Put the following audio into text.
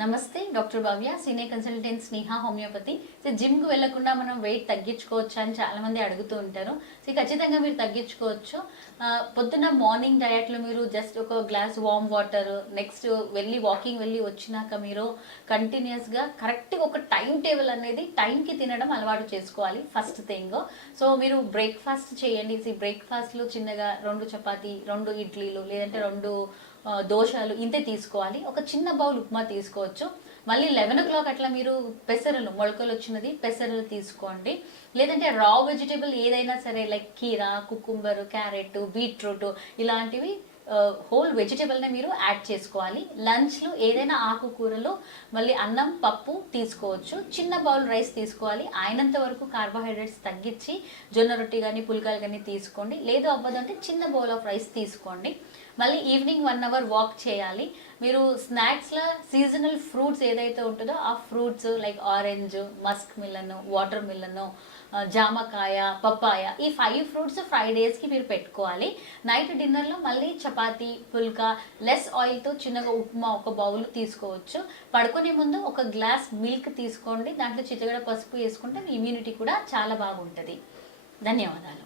నమస్తే, డాక్టర్ భవ్య, senior consultant స్నేహ homeopathy. So జిమ్కి వెళ్లకుండా మనం వెయిట్ తగ్గించుకోవచ్చు అని చాలా మంది అడుగుతూ ఉంటారు. సో ఖచ్చితంగా మీరు తగ్గించుకోవచ్చు. పొద్దున్న మార్నింగ్ డయట్లో మీరు జస్ట్ ఒక glass warm water, next walking వెళ్ళి వచ్చినాక మీరు కంటిన్యూస్గా కరెక్ట్గా ఒక టైం టేబుల్ అనేది టైంకి తినడం అలవాటు చేసుకోవాలి ఫస్ట్ థింగ్. సో మీరు బ్రేక్ఫాస్ట్ చేయండి. బ్రేక్ఫాస్ట్లో చిన్నగా 2 చపాతీ, 2 ఇడ్లీలు, లేదంటే 2 దోశలు ఇంతే తీసుకోవాలి. ఒక చిన్న బౌల్ ఉప్మా తీసుకోవచ్చు. మళ్ళీ 11 o'clock అట్లా మీరు పెసరలు, మొలకలు వచ్చినది పెసరలు తీసుకోండి. లేదంటే రా వెజిటేబుల్ ఏదైనా సరే, లైక్ కీరా, కుకుంబర్, క్యారెట్, బీట్రూట్ ఇలాంటివి హోల్ వెజిటేబుల్ని మీరు యాడ్ చేసుకోవాలి. లంచ్లో ఏదైనా ఆకుకూరలు, మళ్ళీ అన్నం, పప్పు తీసుకోవచ్చు. చిన్న బౌల్ రైస్ తీసుకోవాలి. అయినంత వరకు కార్బోహైడ్రేట్స్ తగ్గించి జొన్న రొట్టి కానీ పుల్కాలు కానీ తీసుకోండి. లేదు అవ్వదంటే చిన్న బౌల్ ఆఫ్ రైస్ తీసుకోండి. మళ్ళీ ఈవినింగ్ 1 hour వాక్ చేయాలి. మీరు స్నాక్స్లో సీజనల్ ఫ్రూట్స్ ఏదైతే ఉంటుందో ఆ fruits like orange, Musk melon, water melon, జామకాయ, పప్పాయ, ఈ 5 ఫ్రూట్స్ 5 daysకి మీరు పెట్టుకోవాలి. నైట్ డిన్నర్లో మళ్ళీ చపాతీ, పుల్కా, లెస్ ఆయిల్తో చిన్నగా ఉప్మా ఒక బౌల్ తీసుకోవచ్చు. పడుకునే ముందు ఒక గ్లాస్ మిల్క్ తీసుకోండి. దాంట్లో చిటికెడు పసుపు వేసుకుంటే మీ ఇమ్యూనిటీ కూడా చాలా బాగుంటుంది. ధన్యవాదాలు.